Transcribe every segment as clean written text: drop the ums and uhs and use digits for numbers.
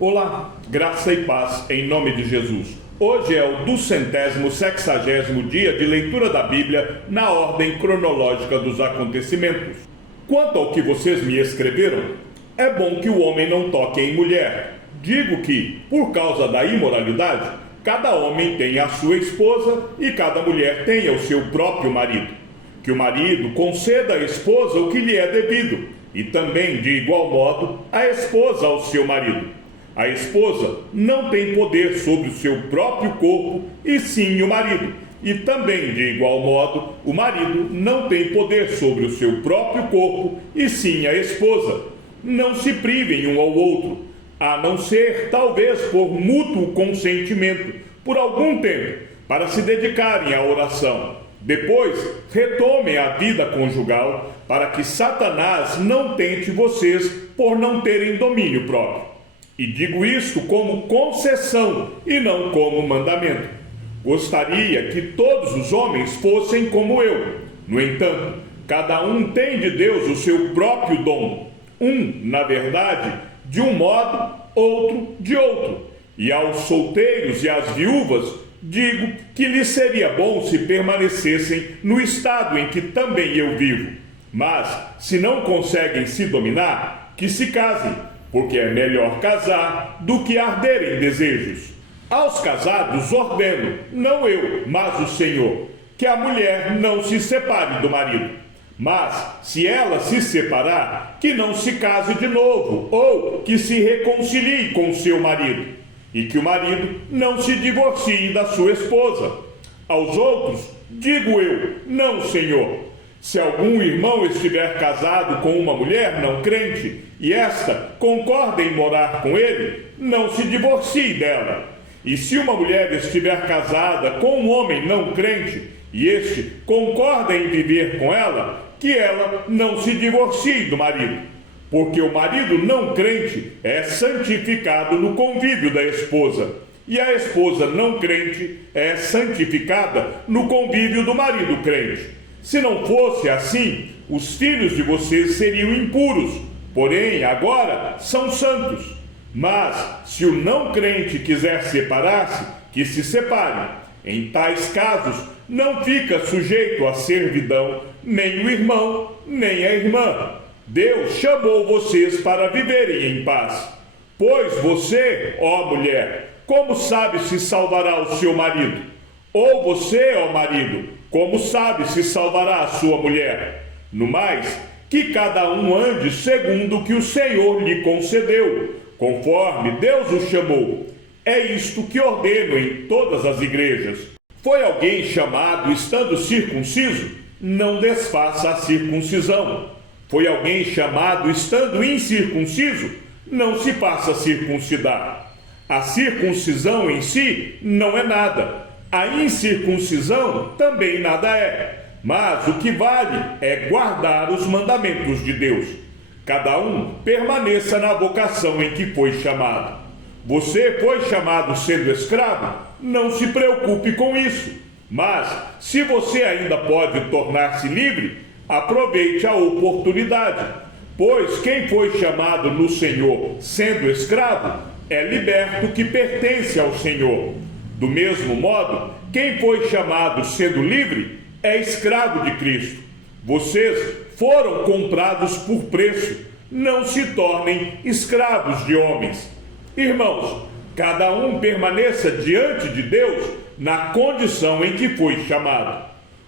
Olá, graça e paz em nome de Jesus. Hoje é o 260º dia de leitura da Bíblia na ordem cronológica dos acontecimentos. Quanto ao que vocês me escreveram, é bom que o homem não toque em mulher. Digo que, por causa da imoralidade, cada homem tem a sua esposa e cada mulher tenha o seu próprio marido. Que o marido conceda à esposa o que lhe é devido, e também, de igual modo, a esposa ao seu marido. A esposa não tem poder sobre o seu próprio corpo, e sim o marido. E também, de igual modo, o marido não tem poder sobre o seu próprio corpo, e sim a esposa. Não se privem um ao outro, a não ser, talvez, por mútuo consentimento, por algum tempo, para se dedicarem à oração. Depois, retomem a vida conjugal, para que Satanás não tente vocês por não terem domínio próprio. E digo isto como concessão e não como mandamento. Gostaria que todos os homens fossem como eu. No entanto, cada um tem de Deus o seu próprio dom. Na verdade, de um modo, outro de outro. E aos solteiros e às viúvas, digo que lhes seria bom se permanecessem no estado em que também eu vivo. Mas, se não conseguem se dominar, que se casem, porque é melhor casar do que arder em desejos. Aos casados ordeno, não eu, mas o Senhor, que a mulher não se separe do marido. Mas, se ela se separar, que não se case de novo, ou que se reconcilie com seu marido, e que o marido não se divorcie da sua esposa. Aos outros, digo eu, não, Senhor. Se algum irmão estiver casado com uma mulher não crente, e esta concorda em morar com ele, não se divorcie dela. E se uma mulher estiver casada com um homem não crente, e este concorda em viver com ela, que ela não se divorcie do marido. Porque o marido não crente é santificado no convívio da esposa, e a esposa não crente é santificada no convívio do marido crente. Se não fosse assim, os filhos de vocês seriam impuros, porém agora são santos. Mas, se o não crente quiser separar-se, que se separe. Em tais casos, não fica sujeito à servidão nem o irmão, nem a irmã. Deus chamou vocês para viverem em paz. Pois você, ó mulher, como sabe se salvará o seu marido? Ou você, ó marido, como sabe se salvará a sua mulher? No mais, que cada um ande segundo o que o Senhor lhe concedeu, conforme Deus o chamou. É isto que ordeno em todas as igrejas. Foi alguém chamado estando circunciso? Não desfaça a circuncisão. Foi alguém chamado estando incircunciso? Não se faça circuncidar. A circuncisão em si não é nada. A incircuncisão também nada é, mas o que vale é guardar os mandamentos de Deus. Cada um permaneça na vocação em que foi chamado. Você foi chamado sendo escravo? Não se preocupe com isso. Mas, se você ainda pode tornar-se livre, aproveite a oportunidade. Pois quem foi chamado no Senhor sendo escravo, é liberto que pertence ao Senhor. Do mesmo modo, quem foi chamado sendo livre é escravo de Cristo. Vocês foram comprados por preço, não se tornem escravos de homens. Irmãos, cada um permaneça diante de Deus na condição em que foi chamado.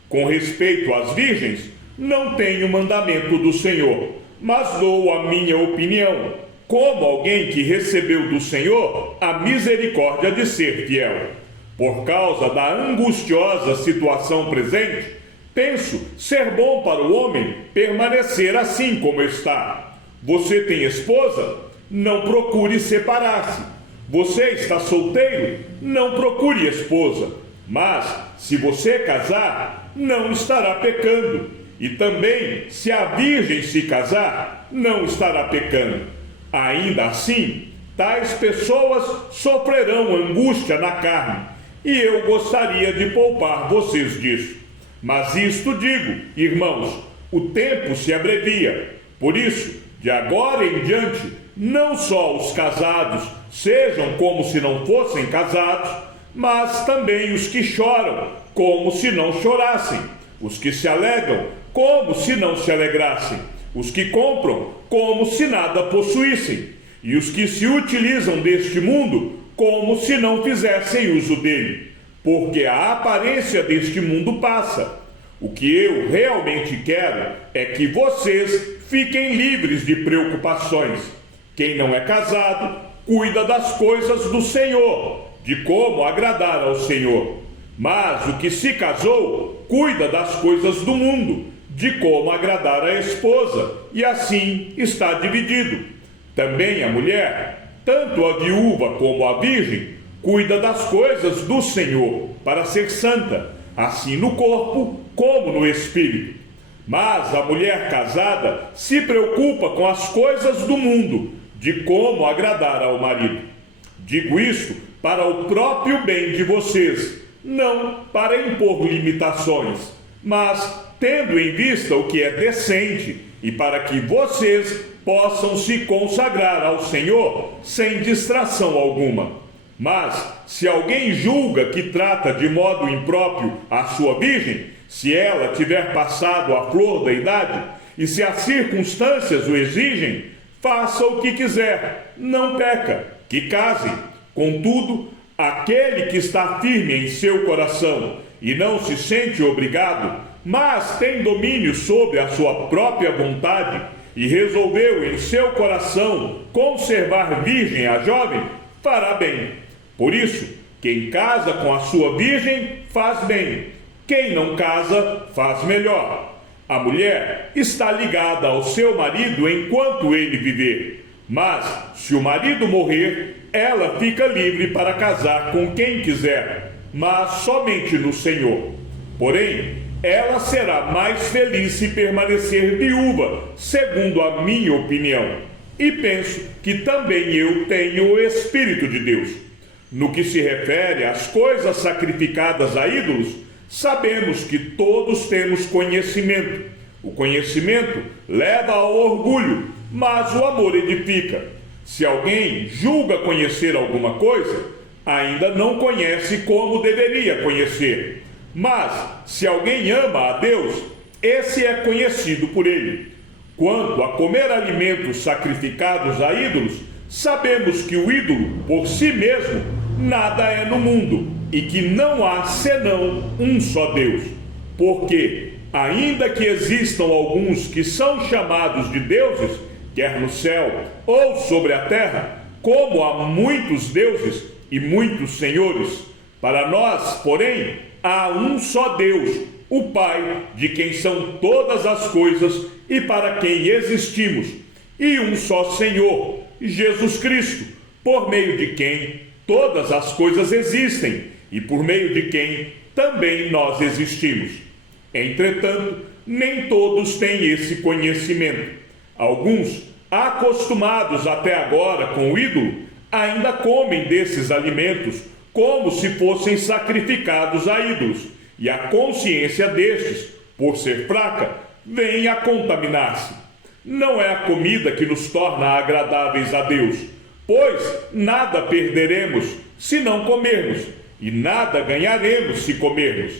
Com respeito às virgens, não tenho mandamento do Senhor, mas dou a minha opinião, como alguém que recebeu do Senhor a misericórdia de ser fiel. Por causa da angustiosa situação presente, penso ser bom para o homem permanecer assim como está. Você tem esposa? Não procure separar-se. Você está solteiro? Não procure esposa. Mas, se você casar, não estará pecando. E também, se a virgem se casar, não estará pecando. Ainda assim, tais pessoas sofrerão angústia na carne, e eu gostaria de poupar vocês disso. Mas isto digo, irmãos, o tempo se abrevia. Por isso, de agora em diante, não só os casados sejam como se não fossem casados, mas também os que choram, como se não chorassem, os que se alegram, como se não se alegrassem, os que compram, como se nada possuíssem, e os que se utilizam deste mundo, como se não fizessem uso dele, porque a aparência deste mundo passa. O que eu realmente quero é que vocês fiquem livres de preocupações. Quem não é casado, cuida das coisas do Senhor, de como agradar ao Senhor. Mas o que se casou, cuida das coisas do mundo, de como agradar a esposa, e assim está dividido. Também a mulher, tanto a viúva como a virgem, cuida das coisas do Senhor, para ser santa, assim no corpo como no espírito. Mas a mulher casada se preocupa com as coisas do mundo, de como agradar ao marido. Digo isto para o próprio bem de vocês, não para impor limitações, mas tendo em vista o que é decente e para que vocês possam se consagrar ao Senhor sem distração alguma. Mas, se alguém julga que trata de modo impróprio a sua virgem, se ela tiver passado a flor da idade, e se as circunstâncias o exigem, faça o que quiser, não peca, que case. Contudo, aquele que está firme em seu coração e não se sente obrigado, mas tem domínio sobre a sua própria vontade, e resolveu em seu coração conservar virgem a jovem, fará bem. Por isso, quem casa com a sua virgem faz bem, quem não casa faz melhor. A mulher está ligada ao seu marido enquanto ele viver, mas se o marido morrer, ela fica livre para casar com quem quiser, mas somente no Senhor. Porém, ela será mais feliz se permanecer viúva, segundo a minha opinião, e penso que também eu tenho o Espírito de Deus. No que se refere às coisas sacrificadas a ídolos, sabemos que todos temos conhecimento. O conhecimento leva ao orgulho, mas o amor edifica. Se alguém julga conhecer alguma coisa, ainda não conhece como deveria conhecer. Mas, se alguém ama a Deus, esse é conhecido por ele. Quanto a comer alimentos sacrificados a ídolos, sabemos que o ídolo, por si mesmo, nada é no mundo, e que não há senão um só Deus. Porque, ainda que existam alguns que são chamados de deuses, quer no céu ou sobre a terra, como há muitos deuses e muitos senhores, para nós, porém, há um só Deus, o Pai, de quem são todas as coisas e para quem existimos, e um só Senhor, Jesus Cristo, por meio de quem todas as coisas existem e por meio de quem também nós existimos. Entretanto, nem todos têm esse conhecimento. Alguns, acostumados até agora com o ídolo, ainda comem desses alimentos como se fossem sacrificados a ídolos, e a consciência destes, por ser fraca, vem a contaminar-se. Não é a comida que nos torna agradáveis a Deus, pois nada perderemos se não comermos, e nada ganharemos se comermos.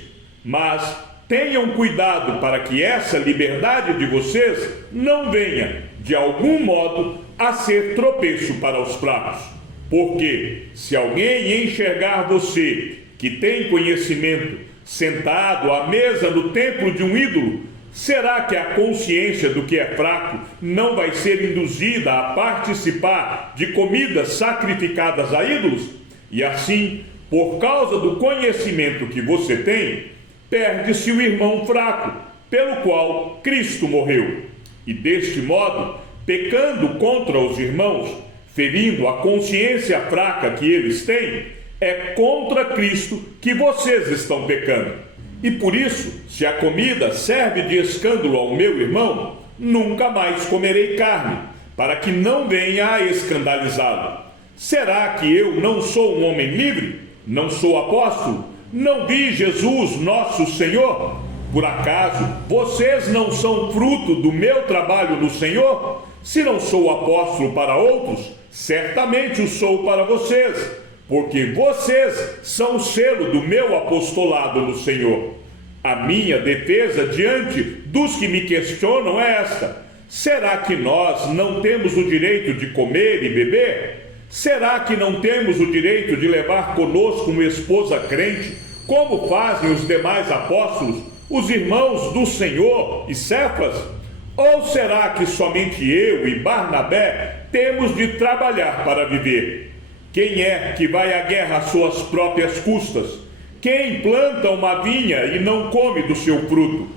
Mas tenham cuidado para que essa liberdade de vocês não venha, de algum modo, a ser tropeço para os fracos. Porque, se alguém enxergar você, que tem conhecimento, sentado à mesa no templo de um ídolo, será que a consciência do que é fraco não vai ser induzida a participar de comidas sacrificadas a ídolos? E assim, por causa do conhecimento que você tem, perde-se o irmão fraco, pelo qual Cristo morreu. E deste modo, pecando contra os irmãos, ferindo a consciência fraca que eles têm, é contra Cristo que vocês estão pecando. E por isso, se a comida serve de escândalo ao meu irmão, nunca mais comerei carne, para que não venha a escandalizá-lo. Será que eu não sou um homem livre? Não sou apóstolo? Não vi Jesus, nosso Senhor? Por acaso, vocês não são fruto do meu trabalho no Senhor? Se não sou apóstolo para outros, certamente o sou para vocês, porque vocês são o selo do meu apostolado no Senhor. A minha defesa diante dos que me questionam é esta: será que nós não temos o direito de comer e beber? Será que não temos o direito de levar conosco uma esposa crente, como fazem os demais apóstolos, os irmãos do Senhor e Cefas? Ou será que somente eu e Barnabé temos de trabalhar para viver? Quem é que vai à guerra às suas próprias custas? Quem planta uma vinha e não come do seu fruto?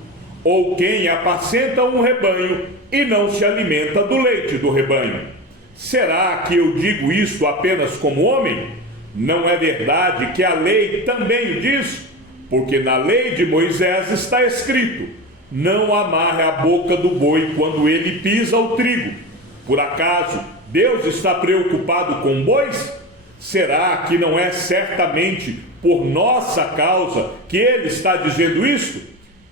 Ou quem apacenta um rebanho e não se alimenta do leite do rebanho? Será que eu digo isto apenas como homem? Não é verdade que a lei também o diz? Porque na lei de Moisés está escrito: não amarre a boca do boi quando ele pisa o trigo. Por acaso Deus está preocupado com bois? Será que não é certamente por nossa causa que ele está dizendo isto?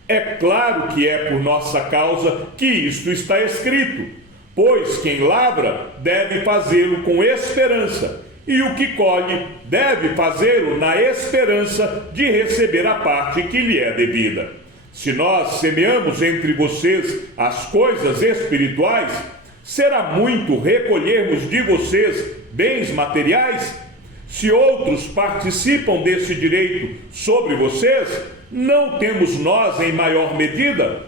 É claro que é por nossa causa que isto está escrito. Pois quem lavra deve fazê-lo com esperança, e o que colhe deve fazê-lo na esperança de receber a parte que lhe é devida. Se nós semeamos entre vocês as coisas espirituais, será muito recolhermos de vocês bens materiais? Se outros participam desse direito sobre vocês, não temos nós em maior medida?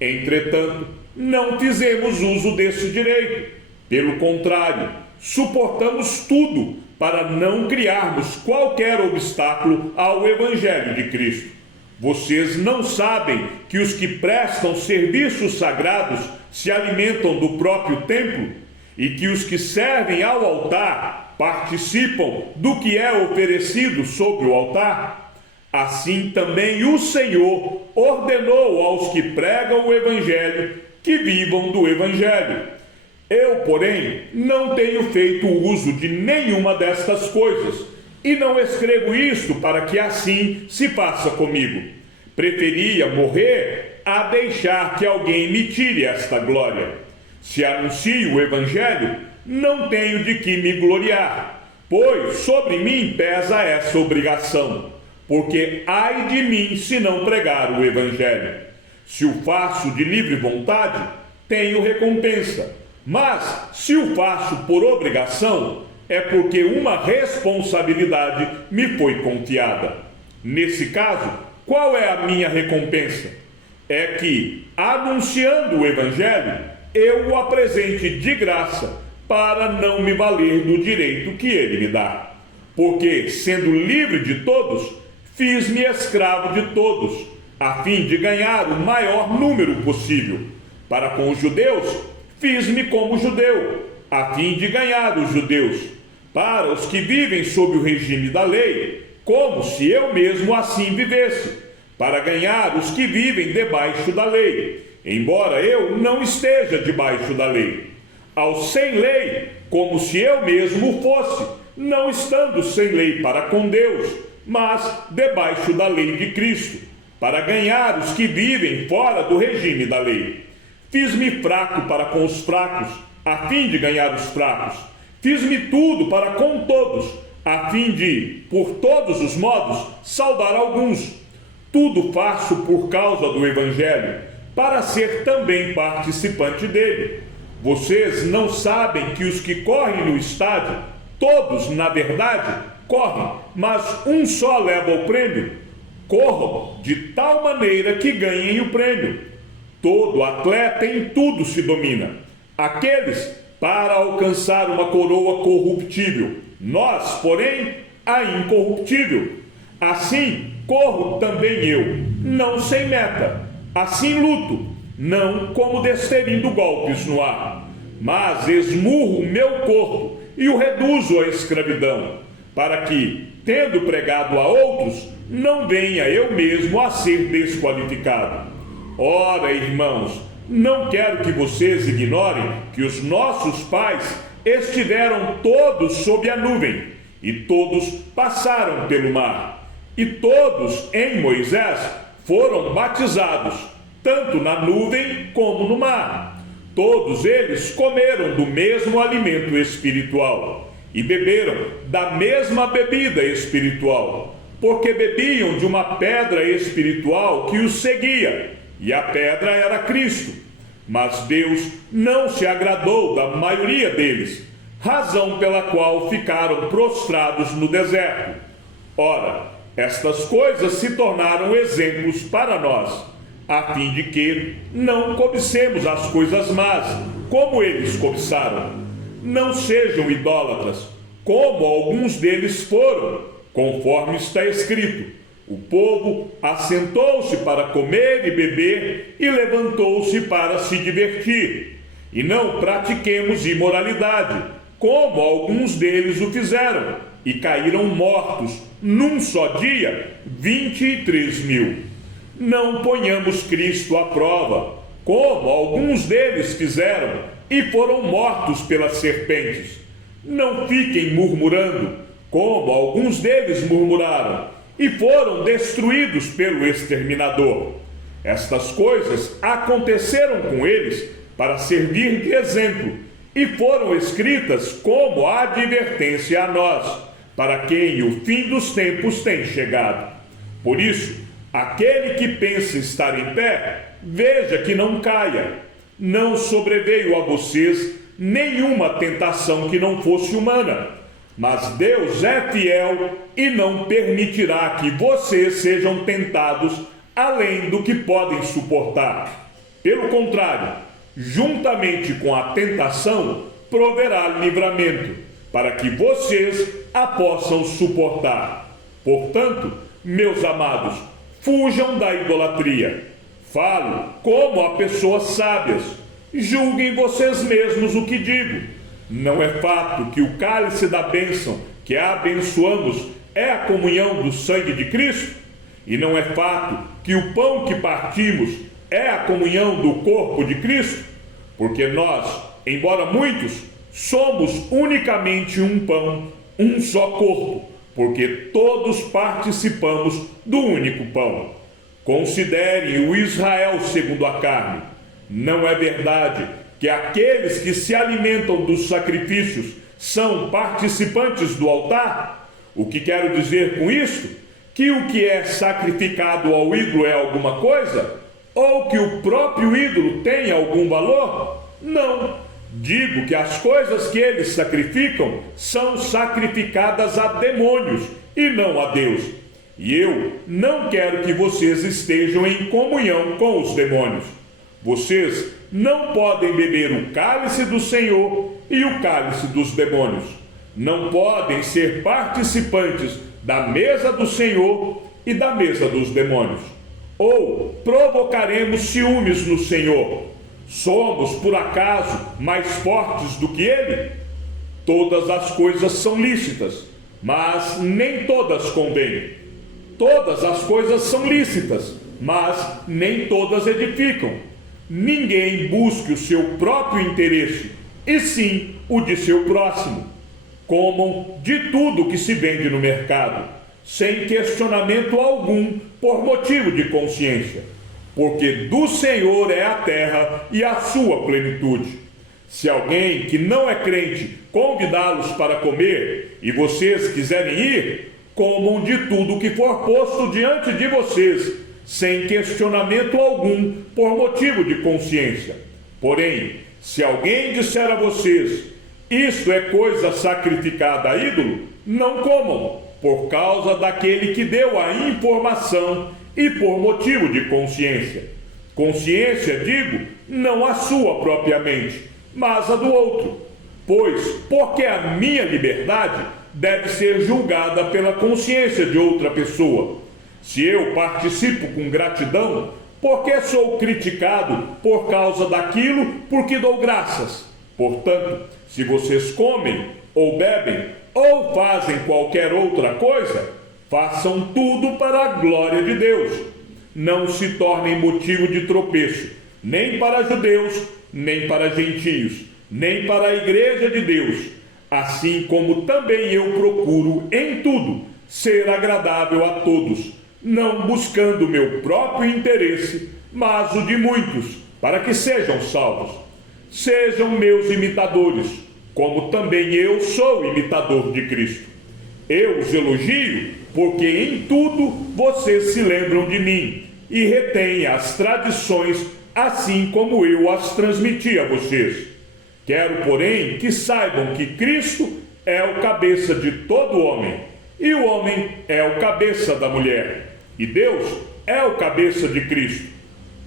Entretanto, não fizemos uso desse direito. Pelo contrário, suportamos tudo para não criarmos qualquer obstáculo ao Evangelho de Cristo. Vocês não sabem que os que prestam serviços sagrados se alimentam do próprio templo e que os que servem ao altar participam do que é oferecido sobre o altar? Assim também o Senhor ordenou aos que pregam o Evangelho que vivam do Evangelho. Eu, porém, não tenho feito uso de nenhuma destas coisas, e não escrevo isto para que assim se faça comigo. Preferia morrer a deixar que alguém me tire esta glória. Se anuncio o Evangelho, não tenho de que me gloriar, pois sobre mim pesa essa obrigação, porque ai de mim se não pregar o Evangelho. Se o faço de livre vontade, tenho recompensa, mas se o faço por obrigação, é porque uma responsabilidade me foi confiada. Nesse caso, qual é a minha recompensa? É que, anunciando o Evangelho, eu o apresente de graça, para não me valer do direito que ele me dá. Porque, sendo livre de todos, fiz-me escravo de todos, a fim de ganhar o maior número possível. Para com os judeus, fiz-me como judeu, a fim de ganhar os judeus. Para os que vivem sob o regime da lei, como se eu mesmo assim vivesse, para ganhar os que vivem debaixo da lei, embora eu não esteja debaixo da lei. Aos sem lei, como se eu mesmo fosse, não estando sem lei para com Deus, mas debaixo da lei de Cristo, para ganhar os que vivem fora do regime da lei. Fiz-me fraco para com os fracos, a fim de ganhar os fracos. Fiz-me tudo para com todos, a fim de, por todos os modos, salvar alguns. Tudo faço por causa do Evangelho, para ser também participante dele. Vocês não sabem que os que correm no estádio, todos, na verdade, correm, mas um só leva o prêmio? Corram de tal maneira que ganhem o prêmio. Todo atleta em tudo se domina. Aqueles para alcançar uma coroa corruptível, nós, porém, a incorruptível. Assim corro também eu, não sem meta. Assim luto, não como desferindo golpes no ar, mas esmurro o meu corpo e o reduzo à escravidão, para que, tendo pregado a outros, não venha eu mesmo a ser desqualificado. Ora, irmãos, não quero que vocês ignorem que os nossos pais estiveram todos sob a nuvem, e todos passaram pelo mar, e todos em Moisés foram batizados, tanto na nuvem como no mar. Todos eles comeram do mesmo alimento espiritual e beberam da mesma bebida espiritual, porque bebiam de uma pedra espiritual que os seguia, e a pedra era Cristo. Mas Deus não se agradou da maioria deles, razão pela qual ficaram prostrados no deserto. Ora, estas coisas se tornaram exemplos para nós, a fim de que não cobicemos as coisas más, como eles cobiçaram. Não sejam idólatras, como alguns deles foram, conforme está escrito: o povo assentou-se para comer e beber e levantou-se para se divertir. E não pratiquemos imoralidade, como alguns deles o fizeram, e caíram mortos, num só dia, 23.000. Não ponhamos Cristo à prova, como alguns deles fizeram, e foram mortos pelas serpentes. Não fiquem murmurando, como alguns deles murmuraram, e foram destruídos pelo exterminador. Estas coisas aconteceram com eles para servir de exemplo, e foram escritas como advertência a nós, para quem o fim dos tempos tem chegado. Por isso, aquele que pensa estar em pé, veja que não caia. Não sobreveio a vocês nenhuma tentação que não fosse humana, mas Deus é fiel e não permitirá que vocês sejam tentados além do que podem suportar. Pelo contrário, juntamente com a tentação, proverá livramento, para que vocês a possam suportar. Portanto, meus amados, fujam da idolatria. Falo como a pessoas sábias. Julguem vocês mesmos o que digo. Não é fato que o cálice da bênção que abençoamos é a comunhão do sangue de Cristo? E não é fato que o pão que partimos é a comunhão do corpo de Cristo? Porque nós, embora muitos, somos unicamente um pão, um só corpo, porque todos participamos do único pão. Considerem o Israel segundo a carne. Não é verdade que aqueles que se alimentam dos sacrifícios são participantes do altar? O que quero dizer com isto? Que o que é sacrificado ao ídolo é alguma coisa? Ou que o próprio ídolo tem algum valor? Não. Digo que as coisas que eles sacrificam são sacrificadas a demônios e não a Deus. E eu não quero que vocês estejam em comunhão com os demônios. Vocês não podem beber o cálice do Senhor e o cálice dos demônios. Não podem ser participantes da mesa do Senhor e da mesa dos demônios. Ou provocaremos ciúmes no Senhor? Somos, por acaso, mais fortes do que Ele? Todas as coisas são lícitas, mas nem todas convêm. Todas as coisas são lícitas, mas nem todas edificam. Ninguém busque o seu próprio interesse, e sim o de seu próximo. Comam de tudo que se vende no mercado, sem questionamento algum, por motivo de consciência, porque do Senhor é a terra e a sua plenitude. Se alguém que não é crente convidá-los para comer, e vocês quiserem ir, comam de tudo que for posto diante de vocês, sem questionamento algum, por motivo de consciência. Porém, se alguém disser a vocês: isto é coisa sacrificada a ídolo, não comam, por causa daquele que deu a informação e por motivo de consciência. Consciência, digo, não a sua propriamente, mas a do outro. Pois, porque a minha liberdade deve ser julgada pela consciência de outra pessoa. Se eu participo com gratidão, porque sou criticado por causa daquilo por que dou graças? Portanto, se vocês comem, ou bebem, ou fazem qualquer outra coisa, façam tudo para a glória de Deus. Não se tornem motivo de tropeço, nem para judeus, nem para gentios, nem para a igreja de Deus, assim como também eu procuro em tudo ser agradável a todos, não buscando meu próprio interesse, mas o de muitos, para que sejam salvos. sejam meus imitadores, como também eu sou imitador de Cristo. Eu os elogio porque em tudo vocês se lembram de mim e retêm as tradições assim como eu as transmiti a vocês. Quero, porém, que saibam que Cristo é o cabeça de todo homem, e o homem é o cabeça da mulher, e Deus é o cabeça de Cristo.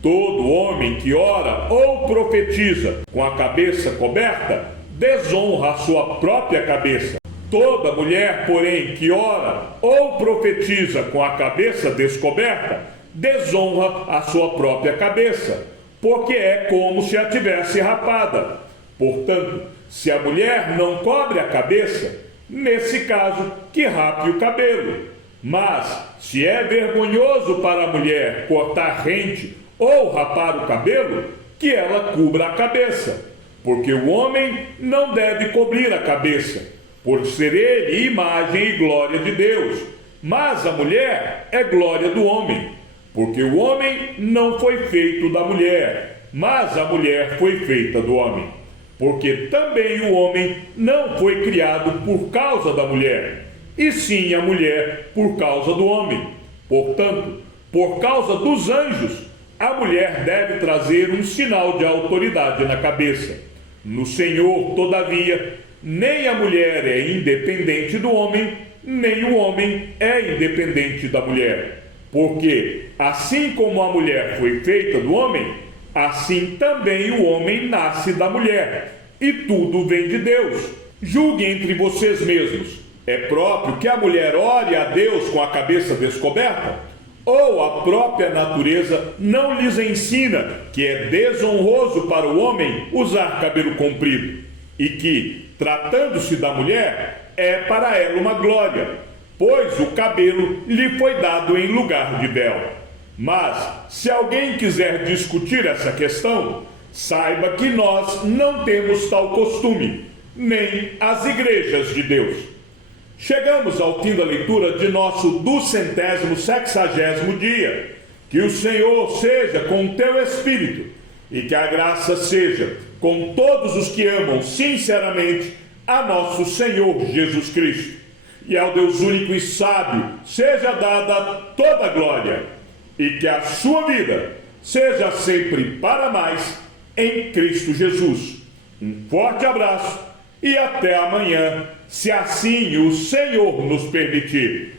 Todo homem que ora ou profetiza com a cabeça coberta, desonra a sua própria cabeça. Toda mulher, porém, que ora ou profetiza com a cabeça descoberta, desonra a sua própria cabeça, porque é como se a tivesse rapada. Portanto, se a mulher não cobre a cabeça, nesse caso, que rape o cabelo. Mas, se é vergonhoso para a mulher cortar rente ou rapar o cabelo, que ela cubra a cabeça, porque o homem não deve cobrir a cabeça, por ser ele imagem e glória de Deus, mas a mulher é glória do homem, porque o homem não foi feito da mulher, mas a mulher foi feita do homem, porque também o homem não foi criado por causa da mulher, e sim a mulher por causa do homem. Portanto, por causa dos anjos, a mulher deve trazer um sinal de autoridade na cabeça. No Senhor, todavia, nem a mulher é independente do homem, nem o homem é independente da mulher. Porque, assim como a mulher foi feita do homem, assim também o homem nasce da mulher, e tudo vem de Deus. Julguem entre vocês mesmos. É próprio que a mulher ore a Deus com a cabeça descoberta? Ou a própria natureza não lhes ensina que é desonroso para o homem usar cabelo comprido, e que, tratando-se da mulher, é para ela uma glória, pois o cabelo lhe foi dado em lugar de véu. Mas, se alguém quiser discutir essa questão, saiba que nós não temos tal costume, nem as igrejas de Deus. Chegamos ao fim da leitura de nosso 260º dia. Que o Senhor seja com o teu espírito e que a graça seja com todos os que amam sinceramente a nosso Senhor Jesus Cristo. E ao Deus único e sábio seja dada toda a glória e que a sua vida seja sempre para mais em Cristo Jesus. Um forte abraço e até amanhã, se assim o Senhor nos permitir.